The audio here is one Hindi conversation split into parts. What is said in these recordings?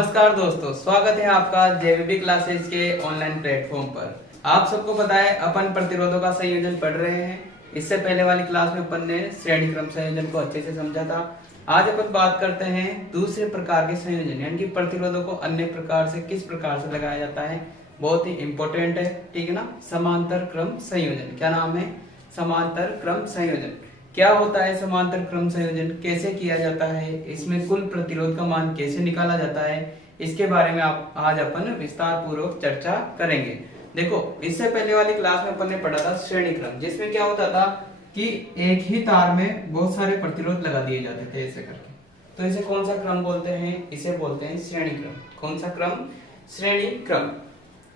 नमस्कार दोस्तों, स्वागत है आपका जेवीबी क्लासेज के ऑनलाइन प्लेटफॉर्म पर। आप सबको पता है अपन प्रतिरोधों का संयोजन पढ़ रहे हैं। इससे पहले वाली क्लास में अपन ने श्रेणी क्रम संयोजन को अच्छे से समझा था। आज अपन बात करते हैं दूसरे प्रकार के संयोजन, यानी कि प्रतिरोधों को अन्य प्रकार से किस प्रकार से लगाया जाता है। बहुत ही इंपॉर्टेंट है, ठीक है ना। समांतर क्रम संयोजन, क्या नाम है? समांतर क्रम संयोजन। क्या होता है समांतर क्रम संयोजन, कैसे किया जाता है, इसमें कुल प्रतिरोध का मान कैसे निकाला जाता है, इसके बारे में आज अपन विस्तार पूर्वक चर्चा करेंगे। देखो, इससे पहले वाली क्लास में अपन ने पढ़ा था श्रेणी क्रम, जिसमें क्या होता था कि एक ही तार में बहुत सारे प्रतिरोध लगा दिए जाते थे ऐसे करके। तो इसे कौन सा क्रम बोलते हैं? इसे बोलते हैं श्रेणी क्रम। कौन सा क्रम? श्रेणी क्रम।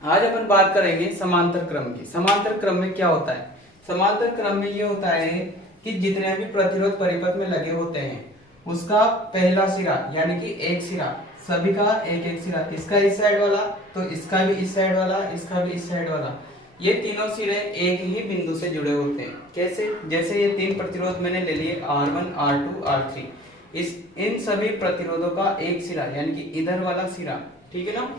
आज अपन बात करेंगे समांतर क्रम की। समांतर क्रम में क्या होता है? समांतर क्रम में ये होता है कि जितने भी प्रतिरोध परिपथ में लगे होते हैं उसका पहला सिरा, यानी कि एक सिरा, सभी का एक एक सिरा, इसका इस साइड वाला तो इसका भी इस साइड वाला, इसका भी इस साइड वाला, ये तीनों सिरे एक ही बिंदु से जुड़े होते हैं। कैसे? जैसे ये तीन प्रतिरोध मैंने ले लिए R1, R2, R3, इन सभी प्रतिरोधों का एक सिरा, यानी कि इधर वाला सिरा, ठीक है ना,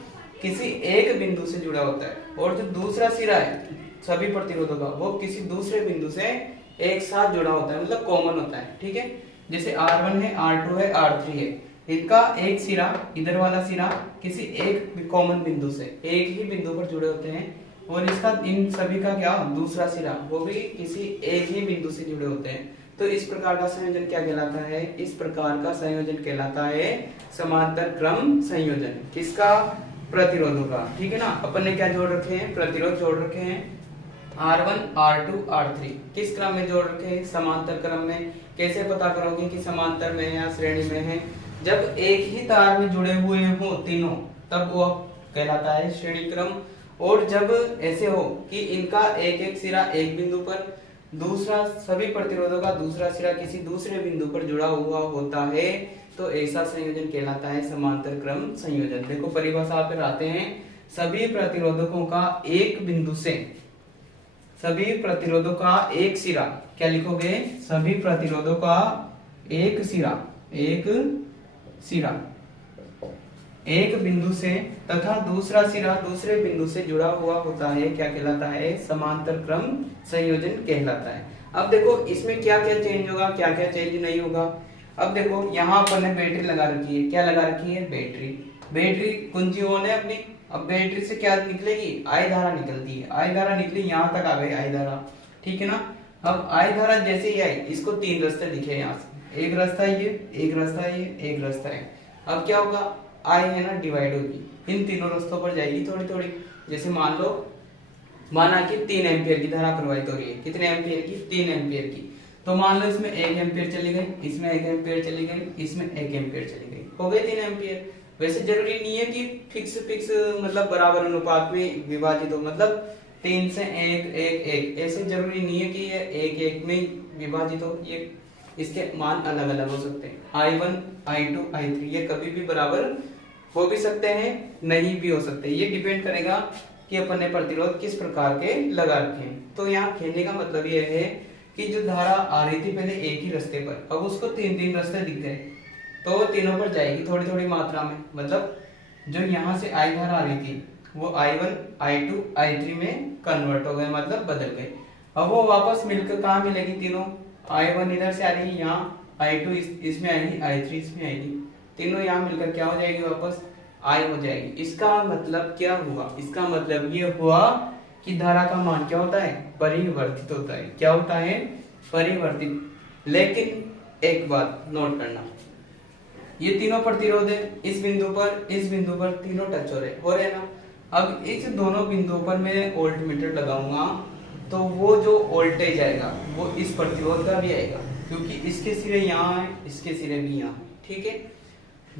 किसी एक बिंदु से जुड़ा होता है, और जो दूसरा सिरा है सभी प्रतिरोधों का वो किसी दूसरे बिंदु से एक साथ जुड़ा होता है, मतलब कॉमन होता है, ठीक है। जैसे R1 है, R2 है, R3 है, इनका एक सिरा, इधर वाला सिरा किसी एक कॉमन बिंदु से एक ही बिंदु पर जुड़े होते हैं, और इसका इन सभी का क्या दूसरा सिरा वो भी किसी एक ही बिंदु से जुड़े होते हैं। तो इस प्रकार का संयोजन क्या कहलाता है? इस प्रकार का संयोजन कहलाता है समांतर क्रम संयोजन। किसका? प्रतिरोधों का, ठीक है ना। अपन ने क्या जोड़ रखे हैं? प्रतिरोध जोड़ रखे हैं R1, R2, R3। किस क्रम में जोड़ रखे हैं? समांतर क्रम में। कैसे पता करोगे कि समांतर में या श्रेणी में है? जब एक ही तार में जुड़े हुए हो तीनों, तब वो कहलाता है श्रेणी क्रम। और जब ऐसे हो कि इनका एक एक सिरा एक बिंदु पर, दूसरा सभी प्रतिरोधों का दूसरा सिरा किसी दूसरे बिंदु पर जुड़ा हुआ होता है, तो ऐसा संयोजन कहलाता है समांतर क्रम संयोजन। देखो परिभाषा पर आते हैं, सभी प्रतिरोधकों का एक बिंदु से, सभी प्रतिरोधों का एक सिरा, क्या लिखोगे? सभी प्रतिरोधों का एक सिरा, एक बिंदु से तथा दूसरा सिरा दूसरे बिंदु से जुड़ा हुआ होता है, क्या कहलाता है? समांतर क्रम संयोजन कहलाता है। अब देखो इसमें क्या क्या चेंज होगा, क्या क्या चेंज नहीं होगा। अब देखो यहाँ पर ने बैटरी लगा रखी है, क्या लगा रखी है? बैटरी कुंजी ऑन है अपनी। अब बैटरी से क्या निकलेगी? आई धारा निकलती है। आई धारा निकली, यहाँ तक आ गई आई धारा, ठीक है ना। अब आई धारा जैसे ही आई, इसको तीन रास्ते दिखे यहाँ से, एक रास्ता ये, एक रास्ता ये, एक रास्ता है। अब क्या होगा? आई है ना, डिवाइड होगी, इन तीनों रास्तों पर जाएगी थोड़ी थोड़ी। जैसे माना कि 3 एम्पियर की धारा प्रवाहित हो रही है। कितने एम्पियर की? 3 एम्पियर की। तो मान लो इसमें 1 एम्पियर चली गई, इसमें 1 एम्पियर चली गई, इसमें 1 एम्पियर चली गई, हो गए 3 एम्पियर। वैसे जरूरी नहीं है कि फिक्स मतलब बराबर अनुपात में विभाजित हो, मतलब 3 से 1 1 1 ऐसे जरूरी नहीं है कि ये 1 1 में विभाजित हो। ये इसके मान अलग अलग हो सकते हैं। I1, I2, I3 ये कभी भी बराबर हो भी सकते हैं, नहीं भी हो सकते। ये डिपेंड करेगा कि अपन ने प्रतिरोध किस प्रकार के लगा रखे हैं। तो यहाँ कहने का मतलब ये है कि जो धारा आ रही थी पहले एक ही रास्ते पर, अब उसको 3 रास्ते दिख गए, तो वो तीनों पर जाएगी थोड़ी थोड़ी मात्रा में। मतलब जो यहाँ से आई धारा आ रही थी वो I1, I2, I3 में कन्वर्ट हो गए, मतलब बदल गए। अब वो वापस मिलकर कहाँ मिलेगी? तीनों I1 इधर से आ रही है यहाँ, I2 इसमें आएगी, I3 इसमें आएगी, तीनों यहाँ मिलकर क्या हो जाएगी? वापस I हो जाएगी। इसका मतलब क्या हुआ? इसका मतलब ये हुआ कि धारा का मान क्या होता है? परिवर्तित होता है। क्या होता है? परिवर्तित। लेकिन एक बात नोट करना, ये तीनों प्रतिरोध है, इस बिंदु पर तीनों टच हो रहे ना। अब इस दोनों बिंदुओं पर मैं वोल्टमीटर लगाऊंगा, तो वो जो वोल्टेज आएगा वो इस प्रतिरोध का भी आएगा, क्योंकि इसके सिरे यहाँ है, इसके सिरे भी यहाँ, ठीक है।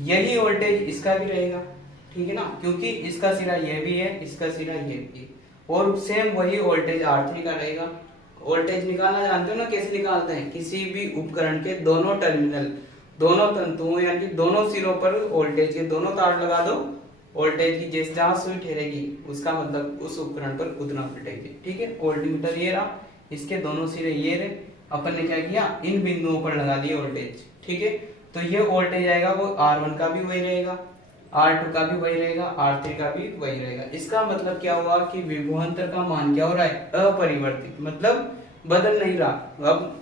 यही वोल्टेज इसका भी रहेगा, ठीक है ना, क्योंकि इसका सिरा ये भी है, इसका सिरा ये भी है, और सेम वही वोल्टेज R3 का रहेगा। वोल्टेज निकालना जानते हो ना कैसे निकालते हैं? किसी भी उपकरण के दोनों टर्मिनल, दोनों तंतुओं यानी कि दोनों सिरों पर वोल्टेज के दोनों तार लगा दो, वोल्टेज की जैसे जहां सुई ठहरेगी उसका मतलब उस उपकरण पर उतना वोल्टेज, ठीक है। वोल्टमीटर ये रहा, इसके दोनों सिरे ये रहे, अपन ने क्या किया? इन बिंदुओं पर लगा दिया वोल्टेज, ठीक है। तो ये वोल्टेज आएगा वो R1 का भी वही रहेगा, R2 का भी वही रहेगा, R3 का भी वही रहेगा। इसका मतलब क्या हुआ कि विभवांतर का मान क्या हो रहा है, अपरिवर्तित, मतलब बदल नहीं रहा। अब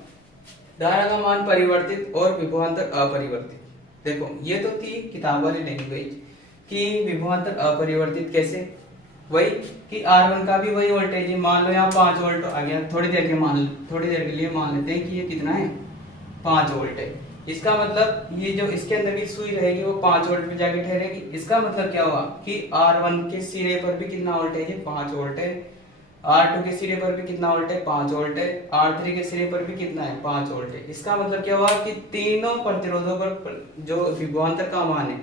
धारा का मान परिवर्तित और विभवांतर अपरिवर्तित। देखो ये तो थी किताब वाली लैंग्वेज कि विभवांतर अपरिवर्तित कैसे, वही कि R1 का भी वही वोल्टेज है। मान लो यहाँ 5 वोल्ट आ गया, थोड़ी देर के लिए मान लेते हैं कि ये कितना है, 5 वोल्ट है। इसका मतलब ये जो इसके अंदर की सुई रहेगी वो 5 वोल्ट पे जाके ठहरेगी। इसका मतलब क्या हुआ कि R1 के सिरे पर भी कितना वोल्टेज है, 5 वोल्ट है। R2 के सिरे पर भी कितना वोल्ट है, 5 वोल्ट है। R3 के सिरे पर भी कितना है, 5 वोल्ट है। इसका मतलब क्या हुआ कि तीनों प्रतिरोधों पर जो विभवांतर का मान है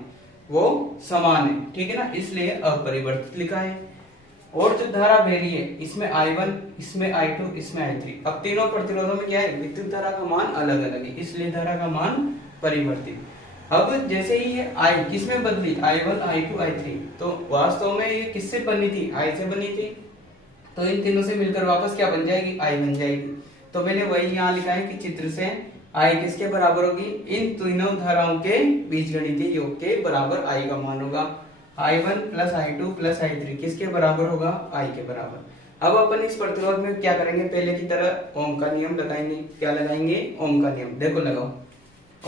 वो समान है, ठीक है ना, इसलिए अपरिवर्तित लिखा है। और जो धारा बह रही है इसमें I1, इसमें I2, इसमें I3। अब तीनों प्रतिरोधों में क्या है, विद्युत धारा का मान अलग अलग है, इसलिए धारा का मान परिवर्तित। अब जैसे ही ये I किसमें बदली, I1, I2, I3, तो वास्तव में ये किससे बनी थी, I से बनी थी। तो इन तीनों से मिलकर वापस क्या बन जाएगी, I बन जाएगी। तो मैंने वही यहाँ लिखा है कि चित्र से I किसके बराबर होगी, इन तीनों धाराओं के बीजगणितीय योग के बराबर I का मान होगा। I1 plus I2 plus I3 किसके बराबर होगा, I के बराबर। अब अपन इस प्रतिरोध में क्या करेंगे, पहले की तरह ओम का नियम लगाएंगे। क्या लगाएंगे, ओम का नियम। देखो लगाओ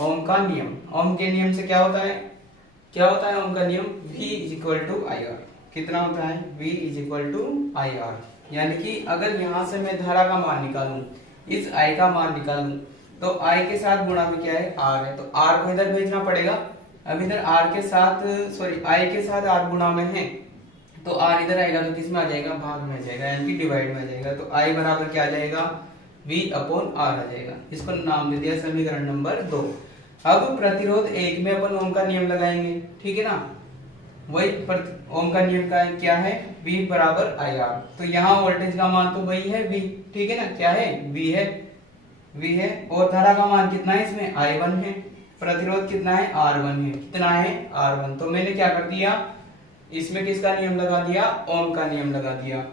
ओम का नियम। ओम के नियम से क्या होता है, क्या होता है ओम का नियम, V is equal to IR। कितना होता है, V is equal to IR। यानी कि अगर यहाँ से मैं धारा का मान निकालूं, इस I का मान निकालूं, तो I के साथ गुणा में क्या है, R है, तो R को इधर भेजना पड़ेगा। अब इधर R के साथ I के साथ R गुणा में है, तो R इधर आएगा तो किस में आ जाएगा, भाग में आ जाएगा, यानी कि डिवाइड में आ जाएगा। तो I बराबर क्या आ जाएगा, V अपॉन R आ जाएगा। इसको नाम दे दिया समीकरण नंबर 2। अब प्रतिरोध 1 में अपन ओम का नियम लगाएंगे, ठीक है ना। वही ओम का नियम का क्या है, V बराबर IR। तो यहाँ वोल्टेज का मान तो वही है V, ठीक है ना, क्या है, V है। और धारा का मान कितना है, इसमें I1 है। प्रतिरोध कितना है, R1 है। कितना है, R1। तो मैंने क्या कर दिया, इसमें किसका नियम लगा दिया, ओम का नियम लगा दिया।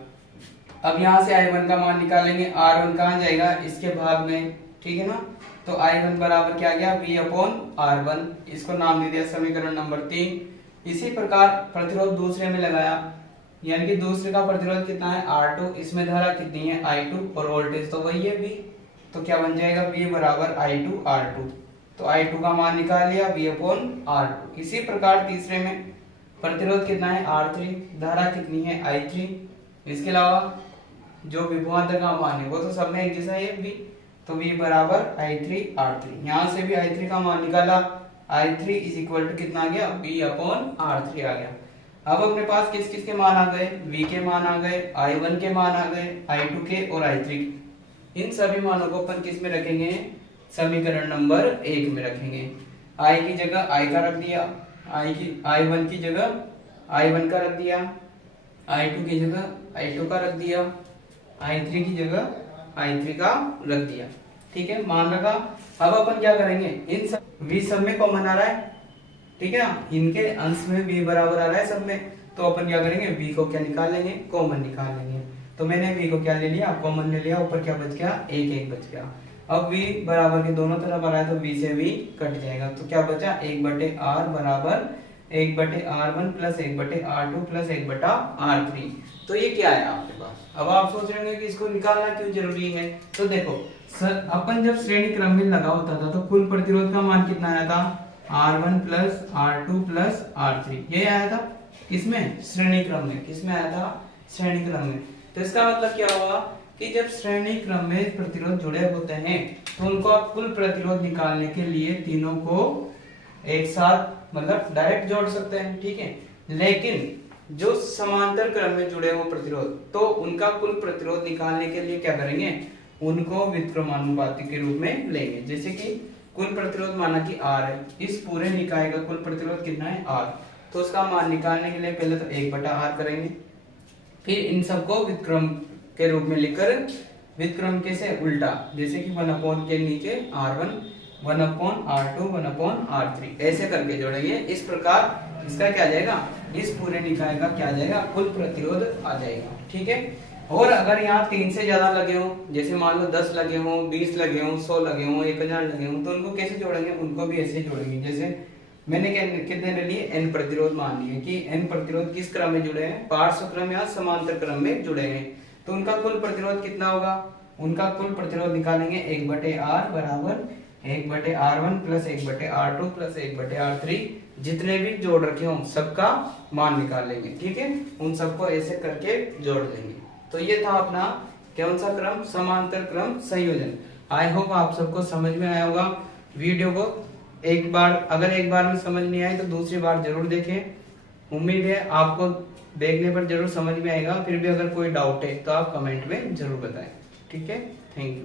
अब यहाँ से I1 का मान निकालेंगे, R1 कहाँ जाएगा, इसके भाग में, ठीक है ना। तो I1 बराबर क्या गया, V अपॉन R1। इसको नाम दे दिया समीकरण नंबर 3। इसी प्रकार प्रतिरोध दूसरे में लगाया, यानी कि दूसरे का प्रतिरोध कितना है, R2। इसमें धारा कितनी है, I2, और वोल्टेज तो वही है V। तो क्या बन जाएगा, V बराबर I2 R2। तो I2 का मान निकाल लिया, V अपॉन R2। इसी प्रकार तीसरे में प्रतिरोध कितना है, R3, धारा कितनी है, I3। इसके अलावा जो विभवांतर का मान है वो तो सब में एक जैसा है V। तो V बराबर I3 R3। यहाँ से भी I3 का मान निकाला, I3 इज इक्वल टू कितना आ गया, V अपॉन R3 आ गया। अब अपने पास किस किस के मान आ गए, V के मान आ गए, I1 के मान आ गए, I2 के और I3 के। इन सभी मानों को अपन किस में रखेंगे, समीकरण नंबर 1 में रखेंगे। I की जगह I का रख दिया, I1 की जगह I1 का रख दिया, I2 की जगह I2 का रख दिया, I3 की जगह I3 का रख दिया, ठीक है, मान रखा। अब अपन क्या करेंगे, इन सब V सब में कॉमन आ रहा है, ठीक है ना, इनके अंश में V बराबर आ रहा है सब में। तो अपन क्या करेंगे, V को क्या निकाल लेंगे, कॉमन निकाल लेंगे। तो मैंने V को क्या ले लिया, कॉमन ले लिया, ऊपर क्या बच गया, 1 बच गया। अब V बराबर के दोनों तरफ आ रहा है तो V से V कट जाएगा। तो क्या बचा, 1/R बराबर 1/R1 plus 1/R2 plus 1/R3। तो ये क्या है आपके पास। अब आप सोच रहे होंगे कि इसको निकालना क्यों जरूरी है। तो देखो सर, अपन जब श्रेणी क्रम में लगा होता था तो कुल प्रतिरोध का मान कितना आया था, R1 plus R2 plus R3, ये आया था किसमें, श्रेणी क्रम में। किसमें आया था, श्रेणी क्रम में। तो इसका मतलब क्या हुआ कि जब श्रेणी क्रम में प्रतिरोध जुड़े होते हैं तो उनको आप कुल प्रतिरोध निकालने के लिए तीनों को एक साथ मतलब डायरेक्ट जोड़ सकते हैं, ठीक है। लेकिन जो समांतर क्रम में जुड़े हुए प्रतिरोध, तो उनका कुल प्रतिरोध निकालने के लिए क्या करेंगे, उनको व्युत्क्रमानुपाती के रूप में लेंगे। जैसे कि कुल प्रतिरोध माना कि R है, इस पूरे निकाय का कुल प्रतिरोध कितना है, R। तो उसका मान निकालने के लिए पहले तो 1/R करेंगे, फिर इन सबको व्युत्क्रम के रूप में लिखकर, व्युत्क्रम के से उल्टा, जैसे कि 1 के नीचे R1, 1/R2, 1/R3 ऐसे करके जोड़ेंगे। इस प्रकार इसका क्या आ जाएगा, इस पूरे निकाय का क्या आ जाएगा, कुल प्रतिरोध आ जाएगा, ठीक है। और अगर यहाँ 3 से ज्यादा लगे हो, जैसे मान लो 10 लगे हो, 20 लगे हो, 100 लगे हो, 1000 लगे हो, तो उनको कैसे जोड़ेंगे, उनको भी ऐसे जोड़ेंगे। जैसे मैंने कितने ले लिए, n प्रतिरोध मान लिए कि n प्रतिरोध किस क्रम में जुड़े हैं, पार्श्व क्रम या समांतर क्रम में जुड़े हैं। तो उनका कुल प्रतिरोध कितना होगा, उनका कुल प्रतिरोध निकालेंगे 1/r बराबर 1/r1 plus 1/r2 plus 1/r3, जितने भी जोड़ रखे हों सबका मान निकाल लेंगे। ठीक है, उन सबको ऐसे करके जोड़ लेंगे। तो ये था अपना कौन सा क्रम, समांतर क्रम संयोजन। आई होप आप सबको समझ में आया होगा। वीडियो को एक बार, अगर एक बार में समझ नहीं आई तो दूसरी बार जरूर देखें। उम्मीद है आपको देखने पर जरूर समझ में आएगा। फिर भी अगर कोई डाउट है तो आप कमेंट में जरूर बताएं। ठीक है, थैंक यू।